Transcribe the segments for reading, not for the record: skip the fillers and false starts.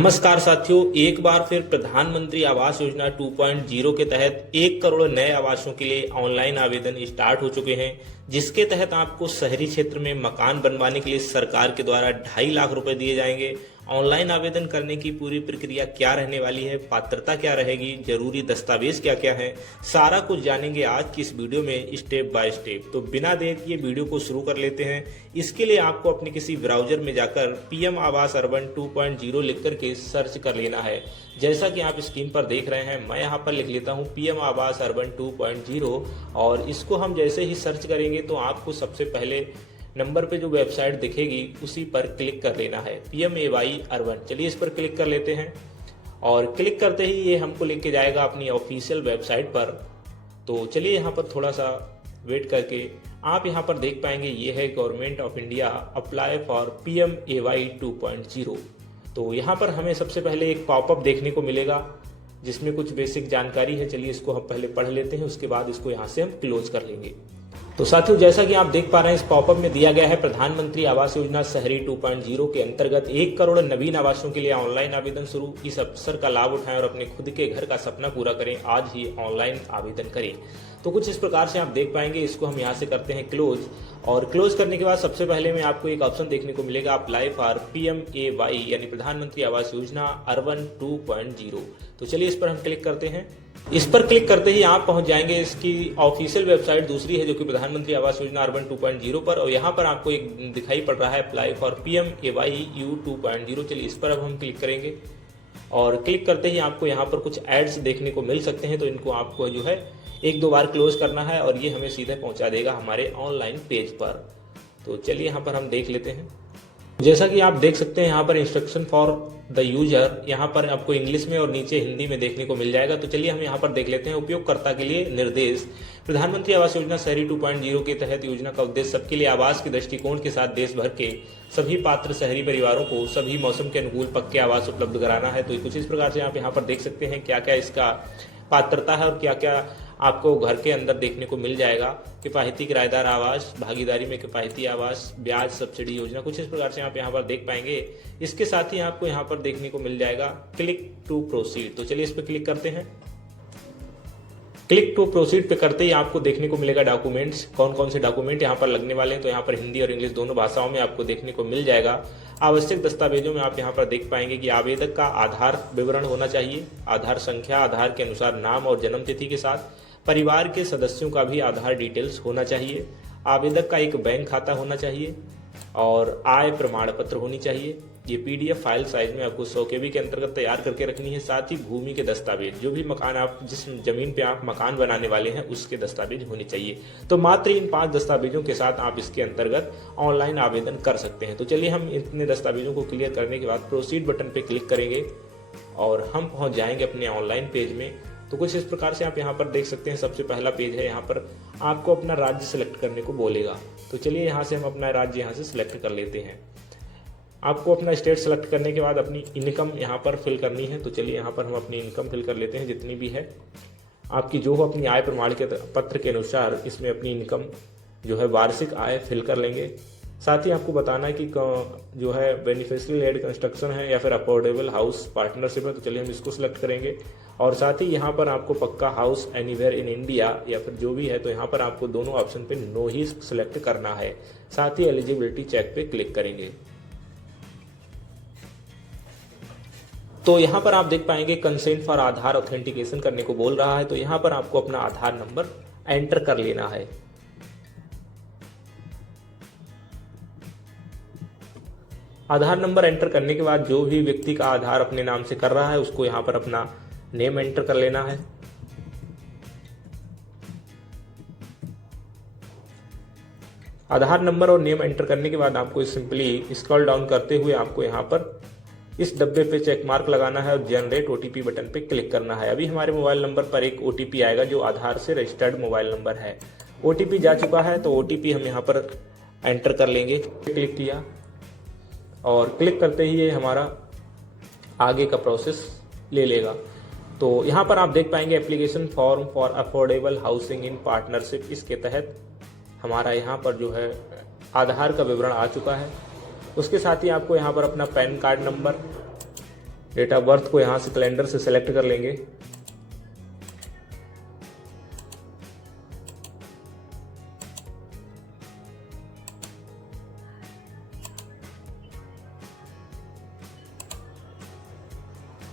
नमस्कार साथियों, एक बार फिर प्रधानमंत्री आवास योजना 2.0 के तहत 1 करोड़ नए आवासों के लिए ऑनलाइन आवेदन स्टार्ट हो चुके हैं, जिसके तहत आपको शहरी क्षेत्र में मकान बनवाने के लिए सरकार के द्वारा 2.5 लाख रुपए दिए जाएंगे। ऑनलाइन आवेदन करने की पूरी प्रक्रिया क्या रहने वाली है, पात्रता क्या रहेगी, जरूरी दस्तावेज क्या क्या है, सारा कुछ जानेंगे आज की इस वीडियो में स्टेप बाय स्टेप। तो बिना देर किए वीडियो को शुरू कर लेते हैं। इसके लिए आपको अपने किसी ब्राउजर में जाकर पीएम आवास अर्बन 2.0 लिख करके सर्च कर लेना है। जैसा कि आप स्क्रीन पर देख रहे हैं, मैं यहाँ पर लिख लेता हूँ पीएम आवास अर्बन 2.0 और इसको हम जैसे ही सर्च करेंगे तो आपको सबसे पहले नंबर पे जो वेबसाइट दिखेगी उसी पर क्लिक कर लेना है, PMAY अर्बन। चलिए इस पर क्लिक कर लेते हैं और क्लिक करते ही ये हमको लेके जाएगा अपनी ऑफिशियल वेबसाइट पर। तो चलिए यहाँ पर थोड़ा सा वेट करके आप यहाँ पर देख पाएंगे, ये है government of India apply for PMAY 2.0। तो यहाँ पर हमें सबसे पहले एक पॉपअप देखने को मिलेगा जिसमें कुछ बेसिक जानकारी है। चलिए इसको हम पहले पढ़ लेते हैं, उसके बाद इसको यहाँ से हम क्लोज कर लेंगे। तो साथियों, जैसा कि आप देख पा रहे हैं, इस पॉपअप में दिया गया है प्रधानमंत्री आवास योजना शहरी 2.0 के अंतर्गत 1 करोड़ नवीन आवासों के लिए ऑनलाइन आवेदन शुरू। इस अवसर का लाभ उठाएं और अपने खुद के घर का सपना पूरा करें। आज ही ऑनलाइन आवेदन करें। तो कुछ इस प्रकार से आप देख पाएंगे। इसको हम यहाँ से करते हैं क्लोज और क्लोज करने के बाद सबसे पहले में आपको एक ऑप्शन देखने को मिलेगा, अप्लाई फॉर PMAY यानी प्रधानमंत्री आवास योजना अर्बन 2.0। तो चलिए इस पर हम क्लिक करते हैं। इस पर क्लिक करते ही आप पहुंच जाएंगे इसकी ऑफिशियल वेबसाइट दूसरी है जो कि प्रधानमंत्री आवास योजना अर्बन 2.0 पर, और यहाँ पर आपको एक दिखाई पड़ रहा है अप्लाई फॉर PMAY 2.0। चलिए इस पर अब हम क्लिक करेंगे और क्लिक करते ही आपको यहाँ पर कुछ एड्स देखने को मिल सकते हैं। तो इनको आपको जो है 1-2 बार क्लोज करना है और ये हमें सीधे पहुंचा देगा हमारे ऑनलाइन पेज पर। तो चलिए यहाँ पर हम देख लेते हैं। जैसा कि आप देख सकते हैं यहाँ पर इंस्ट्रक्शन फॉर द यूजर यहाँ पर आपको इंग्लिश में और नीचे हिंदी में देखने को मिल जाएगा। तो चलिए हम यहाँ पर देख लेते हैं। उपयोगकर्ता के लिए निर्देश। प्रधानमंत्री आवास योजना शहरी 2.0 के तहत योजना का उद्देश्य सबके लिए आवास के दृष्टिकोण के साथ देश भर के सभी पात्र शहरी परिवारों को सभी मौसम के अनुकूल पक्के आवास उपलब्ध कराना है। तो कुछ इस प्रकार से आप यहाँ पर देख सकते हैं क्या क्या इसका पात्रता है और क्या क्या आपको घर के अंदर देखने को मिल जाएगा। किफायती किराएदार आवास, भागीदारी में किफायती आवास, ब्याज सब्सिडी योजना, कुछ इस प्रकार से आप यहाँ पर देख पाएंगे। इसके साथ ही आपको यहाँ पर देखने को मिल जाएगा क्लिक टू प्रोसीड। तो चलिए इस पर क्लिक करते हैं। क्लिक टू प्रोसीड पे करते ही आपको देखने को मिलेगा डॉक्यूमेंट्स, कौन कौन से डॉक्यूमेंट यहाँ पर लगने वाले हैं। तो यहाँ पर हिंदी और इंग्लिश दोनों भाषाओं में आपको देखने को मिल जाएगा। आवश्यक दस्तावेजों में आप यहाँ पर देख पाएंगे कि आवेदक का आधार विवरण होना चाहिए, आधार संख्या, आधार के अनुसार नाम और जन्म तिथि के साथ परिवार के सदस्यों का भी आधार डिटेल्स होना चाहिए, आवेदक का एक बैंक खाता होना चाहिए और आय प्रमाण पत्र होनी चाहिए। ये PDF फाइल साइज में आपको 100 KB के अंतर्गत तैयार करके रखनी है। साथ ही भूमि के दस्तावेज, जो भी मकान आप जिस जमीन पे आप मकान बनाने वाले हैं उसके दस्तावेज होने चाहिए। तो मात्र इन 5 दस्तावेजों के साथ आप इसके अंतर्गत ऑनलाइन आवेदन कर सकते हैं। तो चलिए हम इतने दस्तावेजों को क्लियर करने के बाद प्रोसीड बटन पे क्लिक करेंगे और हम पहुंच जाएंगे अपने ऑनलाइन पेज में। तो कुछ इस प्रकार से आप यहाँ पर देख सकते हैं। सबसे पहला पेज है, यहाँ पर आपको अपना राज्य सेलेक्ट करने को बोलेगा। तो चलिए यहाँ से हम अपना राज्य यहाँ से सिलेक्ट कर लेते हैं। आपको अपना स्टेट सेलेक्ट करने के बाद अपनी इनकम यहाँ पर फिल करनी है। तो चलिए यहाँ पर हम अपनी इनकम फिल कर लेते हैं, जितनी भी है आपकी, जो हो अपनी आय प्रमाण के पत्र के अनुसार इसमें अपनी इनकम जो है वार्षिक आय फिल कर लेंगे। साथ ही आपको बताना है कि जो है बेनिफिशियरी लेड कंस्ट्रक्शन है या फिर अफोर्डेबल हाउस पार्टनरशिप है। तो चलिए हम इसको सिलेक्ट करेंगे और साथ ही यहाँ पर आपको पक्का हाउस एनीवेयर इन इंडिया या फिर जो भी है, तो यहाँ पर आपको दोनों ऑप्शन पे नो ही सिलेक्ट करना है। साथ ही एलिजिबिलिटी चेक पे क्लिक करेंगे। तो यहाँ पर आप देख पाएंगे कंसेंट फॉर आधार ऑथेंटिकेशन करने को बोल रहा है। तो यहाँ पर आपको अपना आधार नंबर एंटर कर लेना है। आधार नंबर एंटर करने के बाद जो भी व्यक्ति का आधार अपने नाम से कर रहा है उसको यहाँ पर अपना नेम एंटर कर लेना है। आधार नंबर और नेम एंटर करने के बाद आपको सिंपली स्क्रॉल डाउन करते हुए आपको यहाँ पर इस डब्बे पे चेक मार्क लगाना है और जनरेट OTP बटन पे क्लिक करना है। अभी हमारे मोबाइल नंबर पर एक OTP आएगा जो आधार से रजिस्टर्ड मोबाइल नंबर है। OTP जा चुका है तो OTP हम यहाँ पर एंटर कर लेंगे। क्लिक किया और क्लिक करते ही ये हमारा आगे का प्रोसेस ले लेगा। तो यहाँ पर आप देख पाएंगे application form for affordable housing in partnership. इसके तहत हमारा यहाँ पर जो है आधार का विवरण आ चुका है। उसके साथ ही आपको यहाँ पर अपना PAN card number date of birth को यहाँ से कैलेंडर से सेलेक्ट कर लेंगे।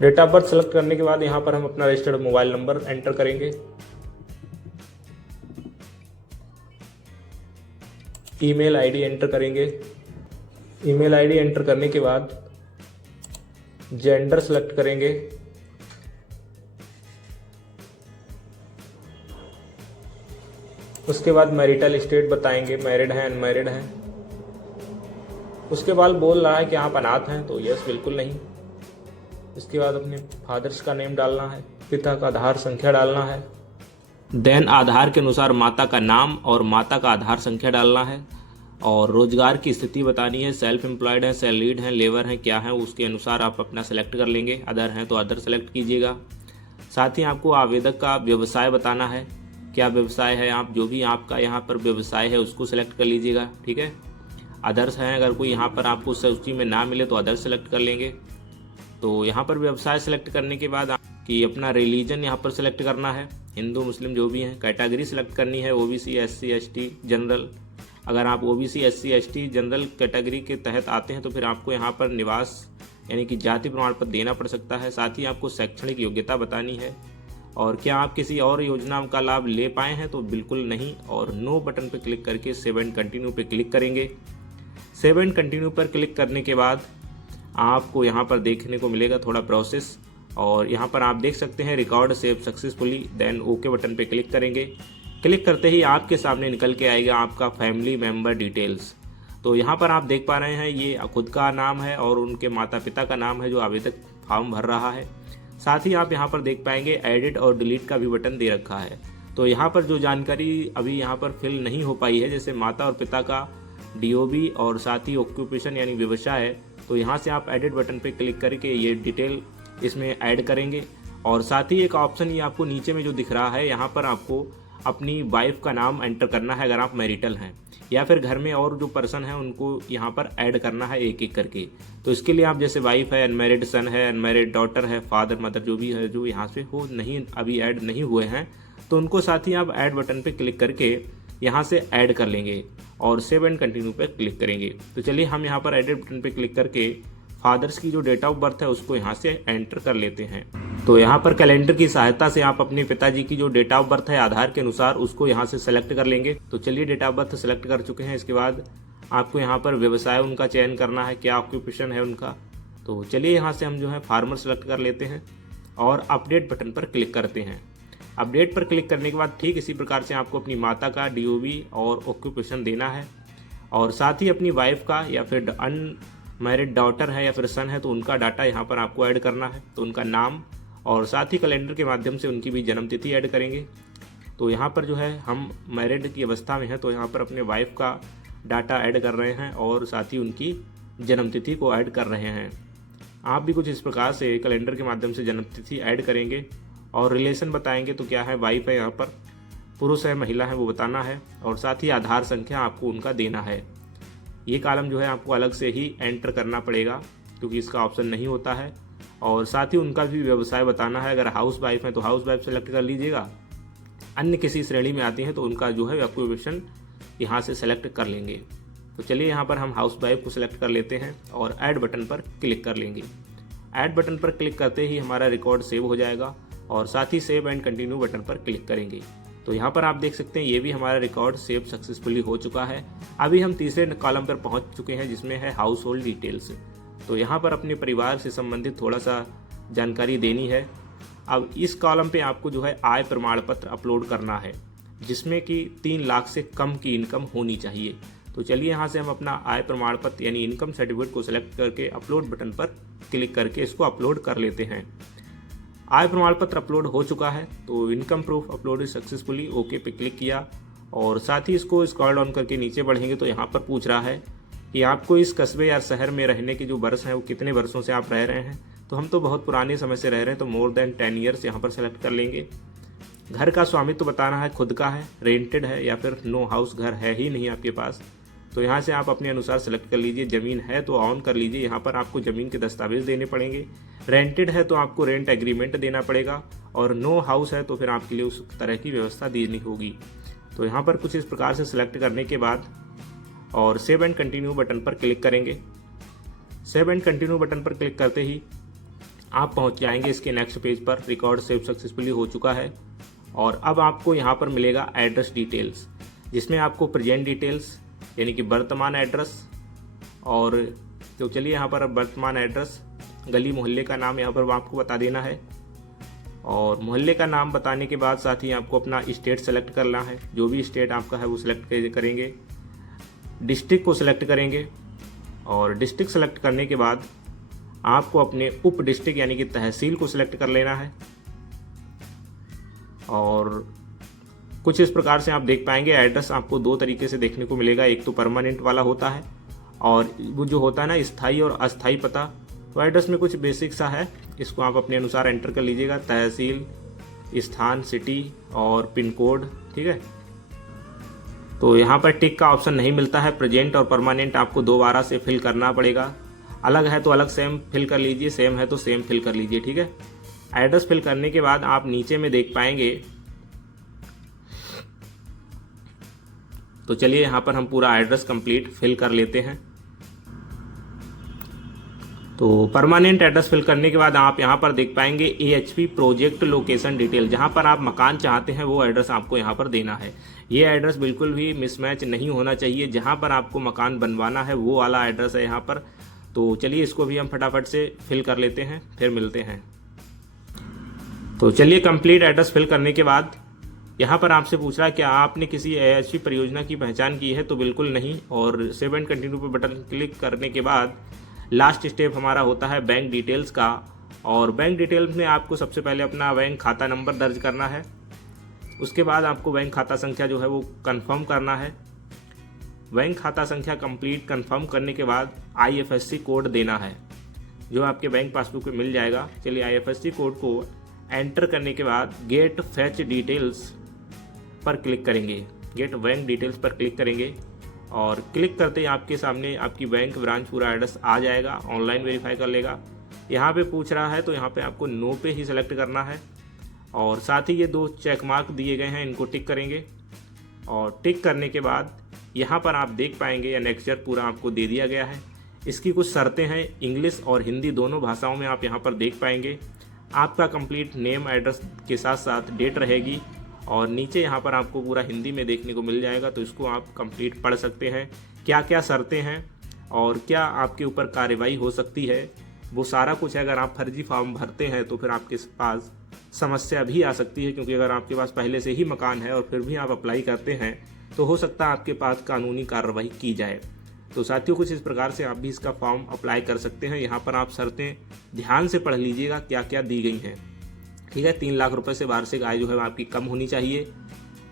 डेट ऑफ बर्थ सेलेक्ट करने के बाद यहाँ पर हम अपना रजिस्टर्ड मोबाइल नंबर एंटर करेंगे। ईमेल आईडी एंटर करेंगे। ईमेल आईडी एंटर करने के बाद जेंडर सेलेक्ट करेंगे। उसके बाद मैरिटल स्टेट बताएंगे, मैरिड हैं अनमैरिड हैं। उसके बाद बोल रहा है कि आप अनाथ हैं, तो यस बिल्कुल नहीं। इसके बाद अपने फादर्स का नेम डालना है, पिता का आधार संख्या डालना है। देन आधार के अनुसार माता का नाम और माता का आधार संख्या डालना है और रोजगार की स्थिति बतानी है, सेल्फ एम्प्लॉयड है, सैलरीड है, लेबर है, क्या है उसके अनुसार आप अपना सेलेक्ट कर लेंगे। अदर हैं तो अदर सेलेक्ट कीजिएगा। साथ ही आपको आवेदक का व्यवसाय बताना है, क्या व्यवसाय है, आप जो भी आपका यहाँ पर व्यवसाय है उसको सेलेक्ट कर लीजिएगा। ठीक है, अदर्स हैं, अगर कोई यहाँ पर आपको सूची में ना मिले तो अदर सेलेक्ट कर लेंगे। तो यहाँ पर व्यवसाय सेलेक्ट करने के बाद कि अपना रिलीजन यहाँ पर सेलेक्ट करना है, हिंदू मुस्लिम जो भी हैं। कैटेगरी सेलेक्ट करनी है, ओबीसी एससी एसटी जनरल। अगर आप OBC SC ST general category के तहत आते हैं तो फिर आपको यहाँ पर निवास यानी कि जाति प्रमाण पत्र देना पड़ सकता है। साथ ही आपको शैक्षणिक योग्यता बतानी है और क्या आप किसी और योजना का लाभ ले पाए हैं तो बिल्कुल नहीं। और नो बटन पर क्लिक करके सेव एंड कंटिन्यू पे क्लिक करेंगे। सेव एंड कंटिन्यू पर क्लिक करने के बाद आपको यहाँ पर देखने को मिलेगा थोड़ा प्रोसेस और यहाँ पर आप देख सकते हैं record save successfully. Then okay button पे क्लिक करेंगे। क्लिक करते ही आपके सामने निकल के आएगा आपका फैमिली मेंबर डिटेल्स। तो यहाँ पर आप देख पा रहे हैं ये खुद का नाम है और उनके माता पिता का नाम है जो आवेदक फॉर्म भर रहा है। साथ ही आप यहाँ पर देख पाएंगे एडिट और डिलीट का भी बटन दे रखा है। तो यहाँ पर जो जानकारी अभी यहाँ पर फिल नहीं हो पाई है, जैसे माता और पिता का DOB और साथ ही ऑक्यूपेशन यानी व्यवसाय है, तो यहाँ से आप एडिट बटन पे क्लिक करके ये डिटेल इसमें ऐड करेंगे। और साथ ही एक ऑप्शन ये आपको नीचे में जो दिख रहा है, यहाँ पर आपको अपनी वाइफ का नाम एंटर करना है अगर आप मैरिटल हैं, या फिर घर में और जो पर्सन है उनको यहाँ पर ऐड करना है एक एक करके। तो इसके लिए आप जैसे वाइफ है, अनमैरिड सन है, अनमैरिड डॉटर है, फादर मदर जो भी है जो यहाँ से हो नहीं अभी ऐड नहीं हुए हैं तो उनको साथ ही आप ऐड बटन पे क्लिक करके यहाँ से ऐड कर लेंगे और सेव एंड कंटिन्यू पे क्लिक करेंगे। तो चलिए हम यहाँ पर एडिट बटन पे क्लिक करके फादर्स की जो डेट ऑफ बर्थ है उसको यहाँ से एंटर कर लेते हैं। तो यहाँ पर कैलेंडर की सहायता से आप अपने पिताजी की जो डेट ऑफ बर्थ है आधार के अनुसार उसको यहाँ से सेलेक्ट कर लेंगे। तो चलिए डेट ऑफ बर्थ सेलेक्ट कर चुके हैं। इसके बाद आपको यहाँ पर व्यवसाय उनका चयन करना है, क्या ऑक्यूपेशन है उनका। तो चलिए यहाँ से हम जो है फार्मर सेलेक्ट कर लेते हैं और अपडेट बटन पर क्लिक करते हैं। अपडेट पर क्लिक करने के बाद ठीक इसी प्रकार से आपको अपनी माता का DOB और ऑक्यूपेशन देना है और साथ ही अपनी वाइफ का या फिर अनमैरिड डॉटर है या फिर सन है तो उनका डाटा यहाँ पर आपको ऐड करना है। तो उनका नाम और साथ ही कैलेंडर के माध्यम से उनकी भी जन्म तिथि ऐड करेंगे। तो यहाँ पर जो है हम मैरिड की अवस्था में हैं तो यहाँ पर अपने वाइफ का डाटा ऐड कर रहे हैं और साथ ही उनकी जन्म तिथि को ऐड कर रहे हैं। आप भी कुछ इस प्रकार से कैलेंडर के माध्यम से जन्म तिथि ऐड करेंगे और रिलेशन बताएंगे। तो क्या है, वाइफ है, यहाँ पर पुरुष है, महिला है वो बताना है और साथ ही आधार संख्या आपको उनका देना है। ये कॉलम जो है आपको अलग से ही एंटर करना पड़ेगा क्योंकि इसका ऑप्शन नहीं होता है। और साथ ही उनका भी व्यवसाय बताना है। अगर हाउस वाइफ है तो हाउस वाइफ सेलेक्ट कर लीजिएगा, अन्य किसी श्रेणी में आती हैं तो उनका जो है ऑक्यूपेशन यहाँ से सेलेक्ट कर लेंगे। तो चलिए यहाँ पर हम हाउस वाइफ को सिलेक्ट कर लेते हैं और ऐड बटन पर क्लिक कर लेंगे। ऐड बटन पर क्लिक करते ही हमारा रिकॉर्ड सेव हो जाएगा और साथ ही सेव एंड कंटिन्यू बटन पर क्लिक करेंगे। तो यहाँ पर आप देख सकते हैं ये भी हमारा रिकॉर्ड सेव सक्सेसफुली हो चुका है। अभी हम तीसरे कॉलम पर पहुँच चुके हैं जिसमें है हाउस होल्ड डिटेल्स। तो यहाँ पर अपने परिवार से संबंधित थोड़ा सा जानकारी देनी है। अब इस कॉलम पे आपको जो है आय प्रमाण पत्र अपलोड करना है जिसमें कि 3 लाख से कम की इनकम होनी चाहिए। तो चलिए यहाँ से हम अपना आय प्रमाण पत्र यानी इनकम सर्टिफिकेट को सिलेक्ट करके अपलोड बटन पर क्लिक करके इसको अपलोड कर लेते हैं। आय प्रमाण पत्र अपलोड हो चुका है तो income proof upload successfully, okay पे क्लिक किया और साथ ही इसको स्क्रॉल डाउन करके नीचे बढ़ेंगे तो यहाँ पर पूछ रहा है कि आपको इस कस्बे या शहर में रहने के जो वर्ष हैं वो कितने वर्षों से आप रह रहे हैं। तो हम तो बहुत पुराने समय से रह रहे हैं तो मोर देन 10 ईयर्स यहाँ पर सेलेक्ट कर लेंगे। घर का स्वामित्व बताना है, खुद का है, रेंटेड है या फिर नो हाउस, घर है ही नहीं आपके पास। तो यहाँ से आप अपने अनुसार सेलेक्ट कर लीजिए। ज़मीन है तो ऑन कर लीजिए, यहाँ पर आपको ज़मीन के दस्तावेज देने पड़ेंगे। रेंटेड है तो आपको रेंट एग्रीमेंट देना पड़ेगा, और नो हाउस है तो फिर आपके लिए उस तरह की व्यवस्था देनी होगी। तो यहाँ पर कुछ इस प्रकार से सिलेक्ट करने के बाद और सेव एंड कंटिन्यू बटन पर क्लिक करेंगे। सेव एंड कंटिन्यू बटन पर क्लिक करते ही आप पहुँच जाएंगे इसके नेक्स्ट पेज पर। रिकॉर्ड सेव सक्सेसफुली हो चुका है, और अब आपको यहाँ पर मिलेगा एड्रेस डिटेल्स, जिसमें आपको प्रेजेंट डिटेल्स यानी कि वर्तमान एड्रेस, और तो चलिए यहाँ पर वर्तमान एड्रेस, गली मोहल्ले का नाम यहाँ पर आपको बता देना है। और मोहल्ले का नाम बताने के बाद साथ ही आपको अपना स्टेट सेलेक्ट करना है, जो भी स्टेट आपका है वो सिलेक्ट करेंगे। डिस्ट्रिक्ट को सिलेक्ट करेंगे, और डिस्ट्रिक्ट सेलेक्ट करने के बाद आपको अपने उप डिस्ट्रिक्ट यानी कि तहसील को सिलेक्ट कर लेना है। और कुछ इस प्रकार से आप देख पाएंगे एड्रेस आपको दो तरीके से देखने को मिलेगा। एक तो परमानेंट वाला होता है, और वो जो होता है ना स्थायी और अस्थायी पता। तो एड्रेस में कुछ बेसिक सा है, इसको आप अपने अनुसार एंटर कर लीजिएगा। तहसील, स्थान, सिटी और पिन कोड, ठीक है। तो यहाँ पर टिक का ऑप्शन नहीं मिलता है। प्रेजेंट और परमानेंट आपको दोबारा से फिल करना पड़ेगा। अलग है तो अलग सेम फिल कर लीजिए, सेम है तो सेम फिल कर लीजिए, ठीक है। एड्रेस फिल करने के बाद आप नीचे में देख पाएंगे, तो चलिए यहाँ पर हम पूरा एड्रेस कंप्लीट फिल कर लेते हैं। तो परमानेंट एड्रेस फिल करने के बाद आप यहाँ पर देख पाएंगे AHP प्रोजेक्ट लोकेशन डिटेल, जहाँ पर आप मकान चाहते हैं वो एड्रेस आपको यहाँ पर देना है। ये एड्रेस बिल्कुल भी मिसमैच नहीं होना चाहिए, जहाँ पर आपको मकान बनवाना है वो वाला एड्रेस है यहाँ पर। तो चलिए इसको भी हम फटाफट से फिल कर लेते हैं, फिर मिलते हैं। तो चलिए कंप्लीट एड्रेस फिल करने के बाद यहाँ पर आपसे पूछ रहा है क्या आपने किसी AHP परियोजना की पहचान की है, तो बिल्कुल नहीं। और सेव एंड कंटिन्यू पर बटन क्लिक करने के बाद लास्ट स्टेप हमारा होता है बैंक डिटेल्स का। और बैंक डिटेल्स में आपको सबसे पहले अपना बैंक खाता नंबर दर्ज करना है। उसके बाद आपको बैंक खाता संख्या जो है वो कंफर्म करना है। बैंक खाता संख्या कंप्लीट कंफर्म करने के बाद IFSC कोड देना है, जो आपके बैंक पासबुक पे मिल जाएगा। चलिए IFSC कोड को एंटर करने के बाद गेट फैच डिटेल्स पर क्लिक करेंगे। गेट बैंक डिटेल्स पर क्लिक करेंगे, और क्लिक करते ही आपके सामने आपकी बैंक ब्रांच पूरा एड्रेस आ जाएगा। ऑनलाइन वेरीफाई कर लेगा। यहाँ पे पूछ रहा है तो यहाँ पे आपको नो पे ही सिलेक्ट करना है, और साथ ही ये 2 चेक मार्क दिए गए हैं, इनको टिक करेंगे। और टिक करने के बाद यहाँ पर आप देख पाएंगे एनेक्चर पूरा आपको दे दिया गया है। इसकी कुछ शर्तें हैं, इंग्लिश और हिंदी दोनों भाषाओं में आप यहाँ पर देख पाएंगे। आपका कंप्लीट नेम एड्रेस के साथ साथ डेट रहेगी, और नीचे यहाँ पर आपको पूरा हिंदी में देखने को मिल जाएगा। तो इसको आप कंप्लीट पढ़ सकते हैं, क्या क्या शर्तें हैं और क्या आपके ऊपर कार्रवाई हो सकती है, वो सारा कुछ है। अगर आप फर्जी फॉर्म भरते हैं तो फिर आपके पास समस्या भी आ सकती है, क्योंकि अगर आपके पास पहले से ही मकान है और फिर भी आप अप्लाई करते हैं तो हो सकता है आपके पास कानूनी कार्रवाई की जाए। तो साथियों कुछ इस प्रकार से आप भी इसका फॉर्म अप्लाई कर सकते हैं। यहाँ पर आप शर्तें ध्यान से पढ़ लीजिएगा क्या क्या दी गई हैं, ठीक है। 3 लाख रुपए से वार्षिक आय जो है आपकी कम होनी चाहिए।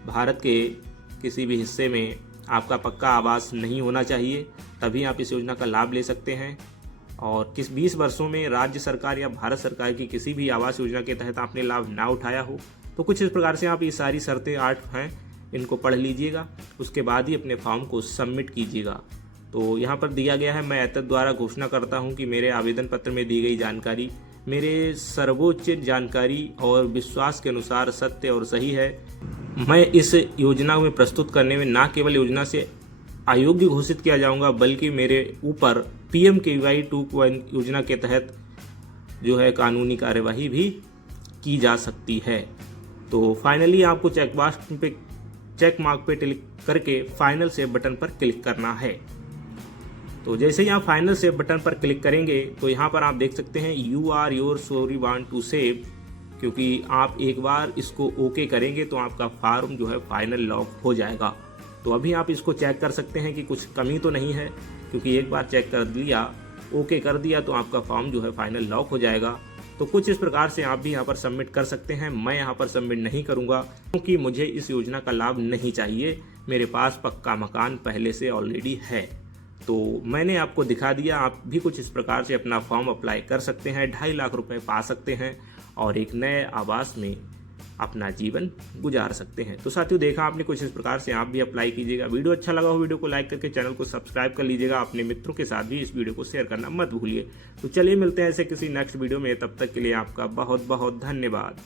भारत के किसी भी हिस्से में आपका पक्का आवास नहीं होना चाहिए, तभी आप इस योजना का लाभ ले सकते हैं। और 20 वर्षों में राज्य सरकार या भारत सरकार की किसी भी आवास योजना के तहत आपने लाभ ना उठाया हो। तो कुछ इस प्रकार से आप ये सारी शर्तें 8 हैं, इनको पढ़ लीजिएगा। उसके बाद ही अपने फॉर्म को सबमिट कीजिएगा। तो यहाँ पर दिया गया है, मैं एतद द्वारा घोषणा करता हूँ कि मेरे आवेदन पत्र में दी गई जानकारी मेरे सर्वोच्च जानकारी और विश्वास के अनुसार सत्य और सही है। मैं इस योजना में प्रस्तुत करने में न केवल योजना से अयोग्य घोषित किया जाऊंगा, बल्कि मेरे ऊपर PMKVY 2 योजना के तहत जो है कानूनी कार्यवाही भी की जा सकती है। तो फाइनली आपको चेक मार्क पे क्लिक करके फाइनल सेव बटन पर क्लिक करना है। तो जैसे ही आप फाइनल सेव बटन पर क्लिक करेंगे तो यहाँ पर आप देख सकते हैं you are your sorry want to save, क्योंकि आप एक बार इसको ओके करेंगे तो आपका फॉर्म जो है फाइनल लॉक हो जाएगा। तो अभी आप इसको चेक कर सकते हैं कि कुछ कमी तो नहीं है, क्योंकि एक बार चेक कर लिया, ओके कर दिया तो आपका फॉर्म जो है फाइनल लॉक हो जाएगा। तो कुछ इस प्रकार से आप भी यहाँ पर सबमिट कर सकते हैं। मैं यहाँ पर सबमिट नहीं करूँगा, क्योंकि मुझे इस योजना का लाभ नहीं चाहिए। मेरे पास पक्का मकान पहले से ऑलरेडी है। तो मैंने आपको दिखा दिया, आप भी कुछ इस प्रकार से अपना फॉर्म अप्लाई कर सकते हैं, 2.5 लाख रुपए पा सकते हैं और एक नए आवास में अपना जीवन गुजार सकते हैं। तो साथियों, देखा आपने, कुछ इस प्रकार से आप भी अप्लाई कीजिएगा। वीडियो अच्छा लगा हो वीडियो को लाइक करके चैनल को सब्सक्राइब कर लीजिएगा। अपने मित्रों के साथ भी इस वीडियो को शेयर करना मत भूलिए। तो चलिए मिलते हैं ऐसे किसी नेक्स्ट वीडियो में, तब तक के लिए आपका बहुत बहुत धन्यवाद।